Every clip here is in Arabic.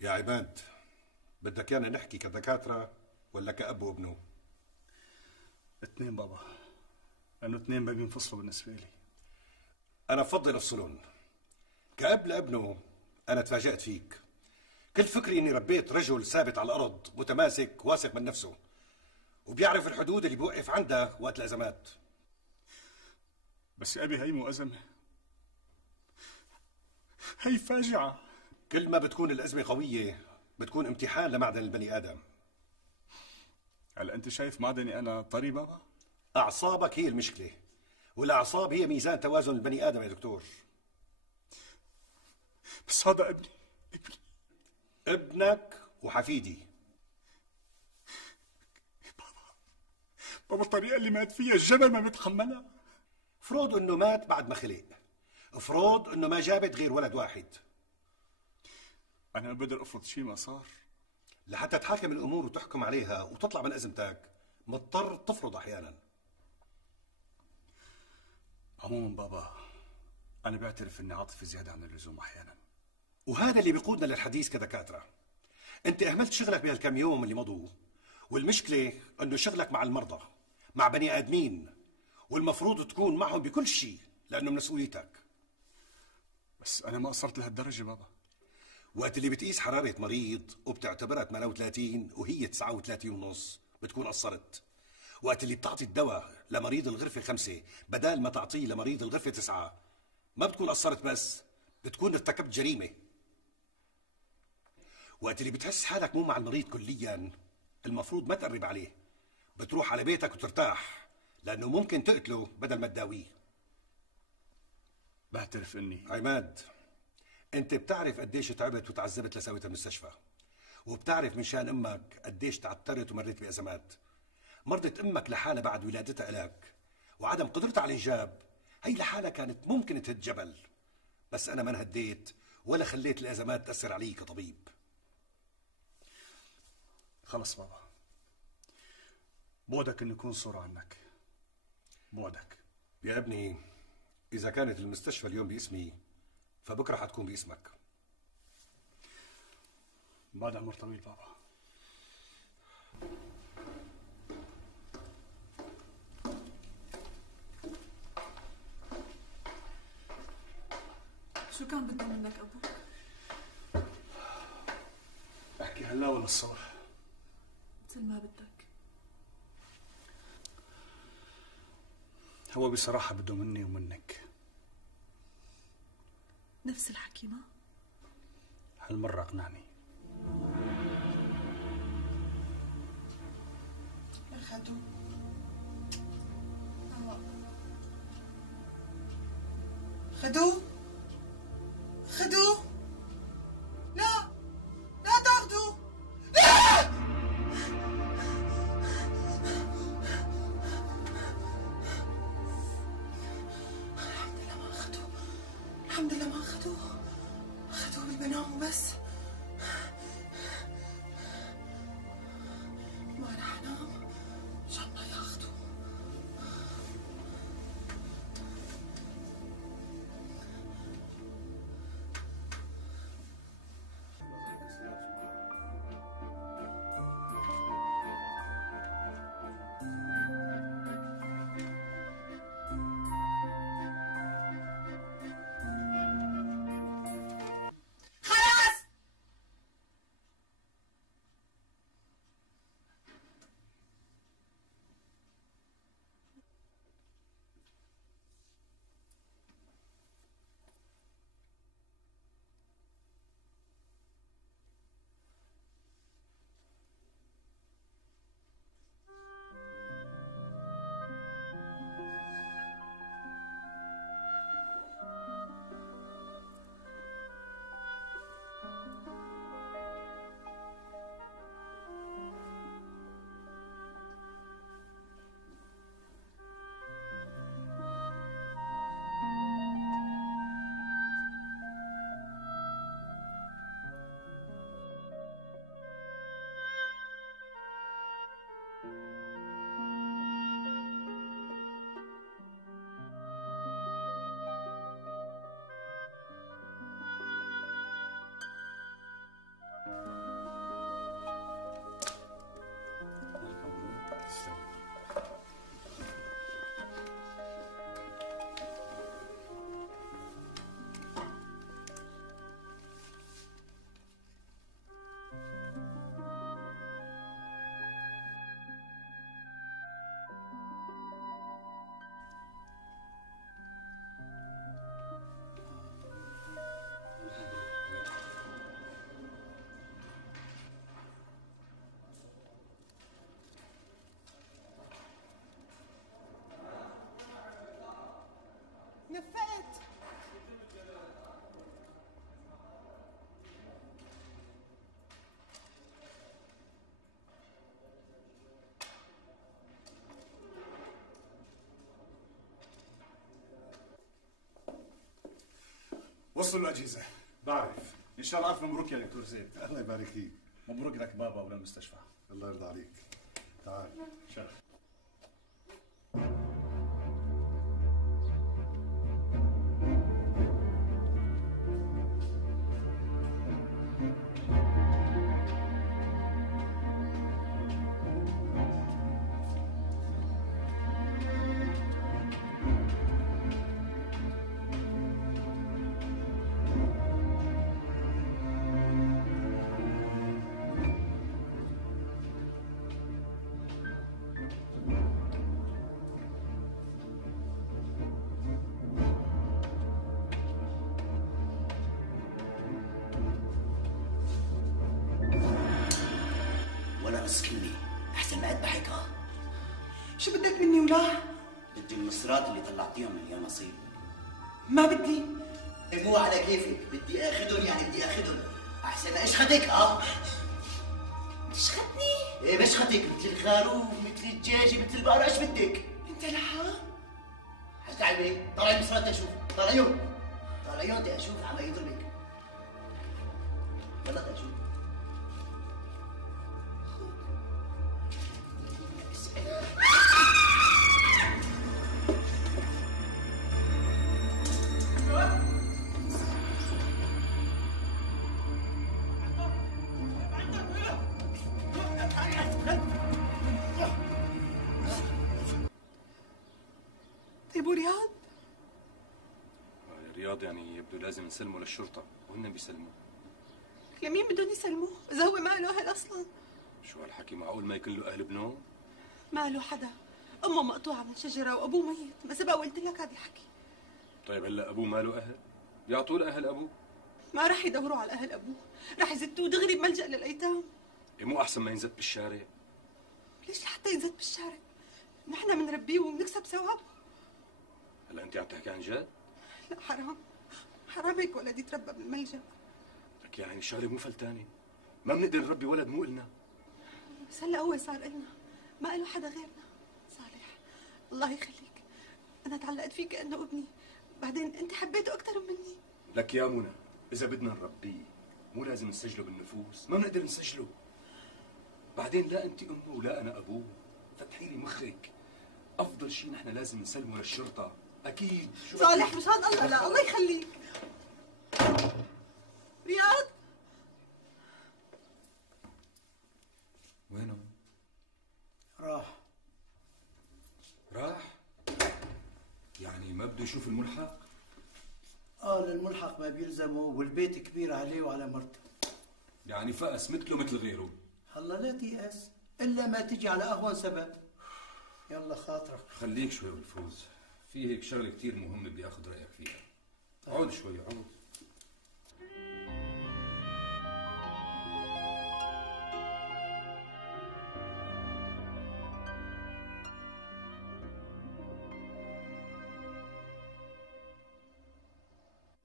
يا عماد، بدك يانا نحكي كدكاترة ولا كأب وابنه؟ اثنين بابا، لأنه اثنين ما بينفصلوا بالنسبة لي. أنا بفضل أفصلون. كأب لابنه أنا تفاجأت فيك. كل فكري إني ربيت رجل ثابت على الأرض، متماسك واثق من نفسه، وبيعرف الحدود اللي بيوقف عندها وقت الأزمات. بس يا أبي، هي مو أزمة، هي فاجعة. كل ما بتكون الأزمة قوية بتكون امتحان لمعدن البني آدم. هلا أنت شايف معدني أنا طري بابا؟ أعصابك هي المشكلة، والأعصاب هي ميزان توازن البني آدم يا دكتور. بس هذا ابني. ابنك وحفيدي. بابا الطريقة اللي مات فيها الجبل ما بتحملها. افرض انه مات بعد ما خلق، افرض انه ما جابت غير ولد واحد. انا ما بقدر افرض شيء ما صار. لحتى تحاكم الامور وتحكم عليها وتطلع من ازمتك مضطر تفرض احيانا. عموما بابا، انا بعترف اني عاطفي زياده عن اللزوم احيانا، وهذا اللي بيقودنا للحديث كدكاتره. انت اهملت شغلك بهالكم يوم اللي مضوا، والمشكله انه شغلك مع المرضى، مع بني ادمين، والمفروض تكون معهم بكل شيء لانه مسؤوليتك. بس انا ما قصرت لهالدرجه بابا. وقت اللي بتقيس حراره مريض وبتعتبرها 38 وهي 39 ونص بتكون قصرت. وقت اللي بتعطي الدواء لمريض الغرفه 5 بدال ما تعطيه لمريض الغرفه 9 ما بتكون قصرت، بس بتكون ارتكبت جريمه. وقت اللي بتحس حالك مو مع المريض كليا المفروض ما تقرب عليه، بتروح على بيتك وترتاح، لانه ممكن تقتله بدل ما تداويه. بعترف اني عماد، انت بتعرف قديش تعبت وتعذبت لسويت المستشفى، وبتعرف من شان امك قديش تعثرت ومريت بازمات. مرضت امك لحالها بعد ولادتها الك، وعدم قدرتها على الانجاب هي لحالها كانت ممكن تهد جبل. بس انا ما انهديت ولا خليت الازمات تاثر علي كطبيب. خلص بابا، بودك انه يكون صورة عنك، بودك. يا ابني، اذا كانت المستشفى اليوم باسمي فبكره حتكون باسمك. بعد عمر طويل بابا. شو كان بده منك ابوك؟ احكي هلا ولا الصبح؟ مثل ما بدك. هو بصراحة بده مني ومنك. نفس الحكي ما؟ هالمرة اقنعني. خدو خدو خدو، لا لا تاخدوا، لا. الحمد لله ما اخذوه، الحمد لله ما اخذوه، اخذوه بالمنام وبس. ما رح انام ان شاء الله ياخذوه. وصل له اجهزه. بعرف. ان شاء الله الف مبروك يا دكتور زيد. الله يبارك فيك. مبروك لك بابا وللمستشفى. الله يرضى عليك. تعال. شرف. ولا نص كلمة أحسن ما أذبحك. شو بدك مني ولا؟ بدي المصرات اللي طلعتيهم من يا نصيب. ما بدي. مو على كيفك، بدي آخذهم يعني بدي آخذهم. أحسن ما أشخدك. تشخدني؟ إيه بشخدك مثل الخروف مثل الدجاجة مثل البقرة. إيش بدك؟ انت لحال؟ حتى على البيت طلع المصرات تشوف. طلعيهم طلعيهم بدي أشوف عم يضربك. يلا تعال شوف. طيب ورياض؟ رياض يعني يبدو لازم نسلمه للشرطة وهن بيسلموه. لمين بدهم يسلموه؟ إذا هو ما له أهل أصلاً. شو هالحكي، معقول ما يكون له أهل ابنه؟ ما له حدا. أمه مقطوعة من شجرة وأبوه ميت، ما سبق قلت لك هذا الحكي. طيب هلا أبوه ما له أهل؟ يعطوه لأهل أبوه؟ ما راح يدوروا على أهل أبوه، راح يزتوه دغري بملجأ للأيتام. إيه مو أحسن ما ينزت بالشارع؟ ليش لحتى ينزت بالشارع؟ نحن بنربيه وبنكسب ثواب. هلا أنت عم تحكي عن جد؟ لا حرام، حرام هيك ولد يتربى بالملجأ. لك يعني الشغلة مو فلتانة، ما بنقدر نربي ولد مو إلنا. بس هلا هو صار إلنا، ما له حدا غيرنا. صالح الله يخليك، أنا تعلقت فيك كأنه ابني، بعدين أنت حبيته أكثر مني. لك يا منى، إذا بدنا نربيه مو لازم نسجله بالنفوس، ما بنقدر نسجله. بعدين لا أنت أمه ولا أنا أبوه، فتحي لي مخك. أفضل شيء نحن لازم نسلمه للشرطة، أكيد. صالح مش هذا الله، لا الله يخليك. رياض وينه؟ راح. راح؟ يعني ما بده يشوف الملحق؟ للملحق ما بيلزمه والبيت كبير عليه وعلى مرته. يعني فأس مثله مثل غيره. هلا لا تيأس إلا ما تجي على أهون سبب. يلا خاطرك. خليك شوي بالفوز، في هيك شغلة كتير مهمة بدي أخذ رأيك فيها. عود شوي عود.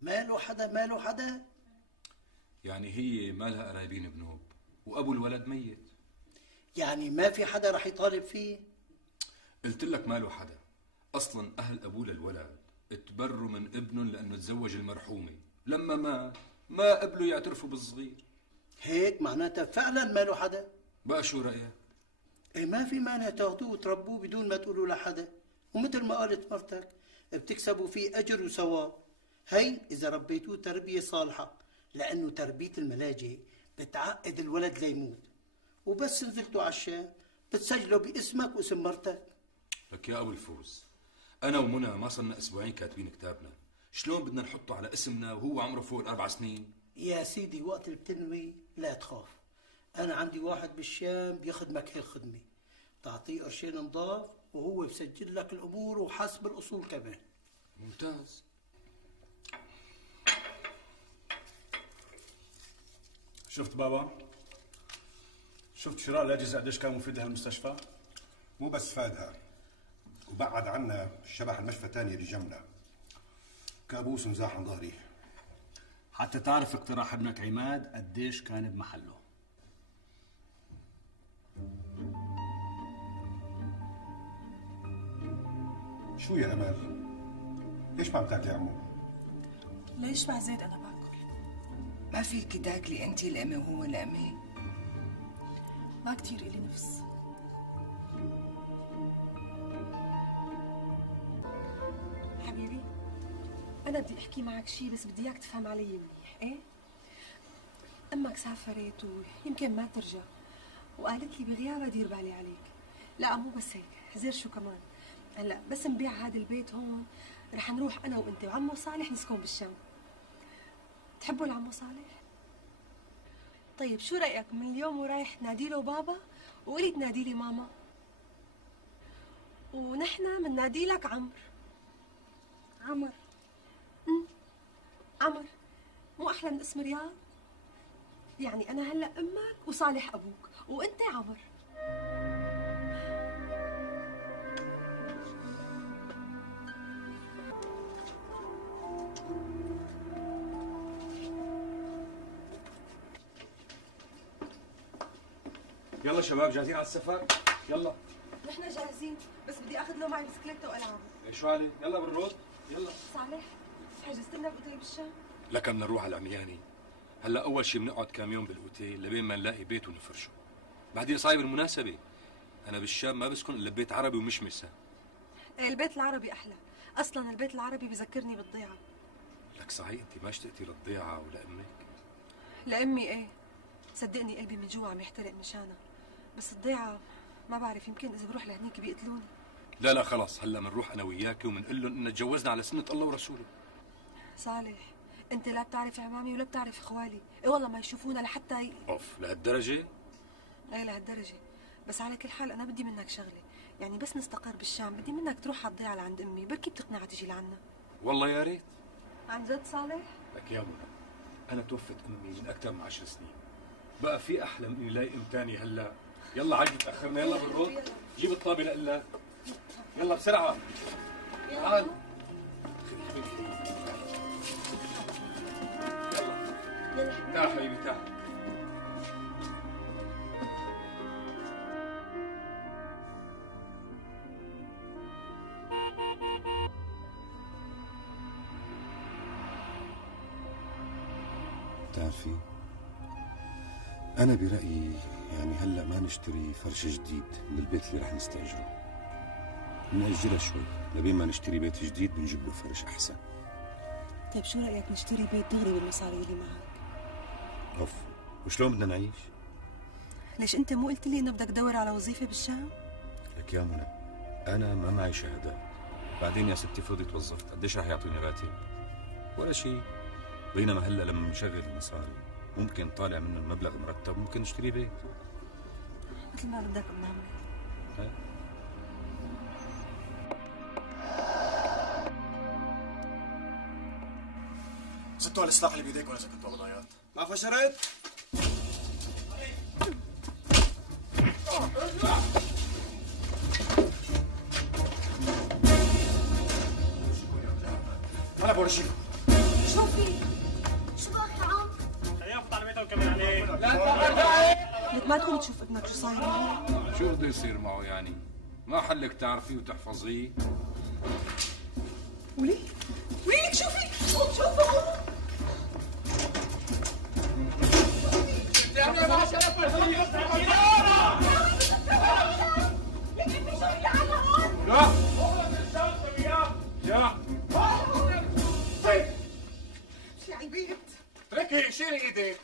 ماله حدا ماله حدا. يعني هي ما لها قرايبين بنوب وأبو الولد ميت. يعني ما في حدا رح يطالب فيه. قلت لك ما له حدا. أصلا أهل أبوه للولد اتبروا من ابنهم لأنه تزوج المرحومة، لما مات ما قبلوا يعترفوا بالصغير. هيك معناتها فعلا ما له حدا. بقى شو رأيك؟ إيه ما في مانع تاخذوه وتربوه بدون ما تقولوا لحدا، ومثل ما قالت مرتك بتكسبوا فيه أجر وثواب. هي إذا ربيتوه تربية صالحة، لأنه تربية الملاجئ بتعقد الولد ليموت، وبس نزلتوا على الشام بتسجلوا باسمك واسم مرتك. لك يا أبو الفوز، أنا ومنى ما صرنا أسبوعين كاتبين كتابنا، شلون بدنا نحطه على اسمنا وهو عمره فوق ال4 سنين؟ يا سيدي وقت بتنوي لا تخاف، أنا عندي واحد بالشام بيخدمك هالخدمة، تعطيه قرشين نضاف وهو بسجل لك الأمور وحسب الأصول كمان. ممتاز. شفت بابا؟ شفت شراء الأجهزة قديش كان مفيد لهالمستشفى؟ مو بس فادها، وبعد عنا شبح المشفى الثاني اللي جنبنا. كابوس مزاح عن ظهري. حتى تعرف اقتراح ابنك عماد قديش كان بمحله. شو يا أمل؟ ليش ما عم تاكلي عمو؟ ليش مع زيد أنا باكل؟ ما فيك تاكلي انت الأمي وهو الأمي؟ ما كتير إلي نفس. حبيبي أنا بدي أحكي معك شي، بس بدي إياك تفهم علي منيح، إيه؟ أمك سافرت ويمكن ما ترجع، وقالت لي بغيابها دير بالي عليك. لا مو بس هيك، حزير شو كمان، هلا بس نبيع هذا البيت هون رح نروح أنا وأنت وعمو صالح نسكن بالشام. تحبوا لعمو صالح؟ طيب شو رأيك من اليوم ورايح تنادي له بابا وقولي تنادي لي ماما، ونحن بننادي لك عمر. عمر. عمر مو أحلى من اسم رياض؟ يعني أنا هلا أمك وصالح أبوك وأنت عمر. يلا شباب جاهزين على السفر؟ يلا. نحن جاهزين، بس بدي اخذ له معي بسكليته والعابه. شو علي؟ يلا بالرود يلا. صالح حجزت لنا باوتيل بالشام؟ لك بدنا نروح على العمياني. هلا اول شيء بنقعد كم يوم بالاوتيل لبين ما نلاقي بيت ونفرشه. بعدين صايب المناسبه انا بالشام ما بسكن الا ببيت عربي ومشمسه. ايه البيت العربي احلى، اصلا البيت العربي بذكرني بالضيعه. لك صحيح انت ما اشتقتي للضيعه ولامك؟ لامي ايه، صدقني قلبي من جوا عم يحترق مشانها، بس الضيعه ما بعرف، يمكن اذا بروح لهنيك بيقتلوني. لا لا خلاص هلا بنروح انا وياك وبنقول لهم ان تجوزنا على سنه الله ورسوله. صالح انت لا بتعرف عمامي ولا بتعرف اخوالي، ايه والله ما يشوفونا لحتى اوف لهالدرجه؟ ايه لهالدرجه، بس على كل حال انا بدي منك شغله، يعني بس نستقر بالشام بدي منك تروح على الضيعه لعند امي، بركي بتقنع تجي لعنا. والله يا ريت. عن جد صالح؟ لك يا منى انا توفت امي من اكثر من 10 سنين، بقى في احلى من اني لاقي ام ثاني هلا. يلا عجل تاخرنا، يلا بالرود جيب الطابه لقلك. يلا بسرعه تعال. يلا تعال حبيبي تعال. بتعرفي أنا برأيي يعني هلا ما نشتري فرش جديد من البيت اللي رح نستأجره، نأجلها شوي لبين ما نشتري بيت جديد بنجيب له فرش أحسن. طيب شو رأيك نشتري بيت دغري بالمصاري اللي معك؟ أوف، وشلون بدنا نعيش؟ ليش أنت مو قلت لي إنه بدك تدور على وظيفة بالشام؟ لك يا منى أنا ما معي شهادات، بعدين يا ستي فرضي توظفت قديش رح يعطوني راتب؟ ولا شيء. بينما هلا لما نشغل المصاري ممكن طالع منه المبلغ مرتب، ممكن نشتري بيت مثل ما بدك بنعمل. زدتوا على السلاح اللي بيديك ولا سكتوا على ضيات؟ ما فشرت؟ انا بورشيكم. شو في؟ شو بك يا عم؟ خلينا نفوت على بيتها ونكمل عليه. لك ما تكون تشوف ابنك شو صاير معه؟ شو بده يصير معه يعني؟ ما حلك تعرفيه وتحفظيه؟ وليك شوفي قوم شوفه. تركي شيلي ايدك.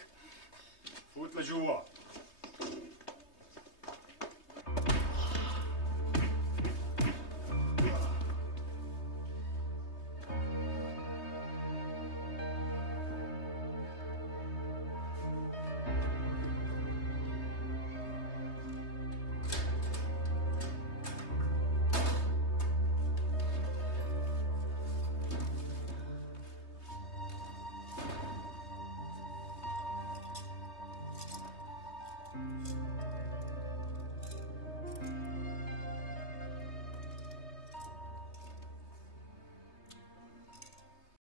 فوت لجوا.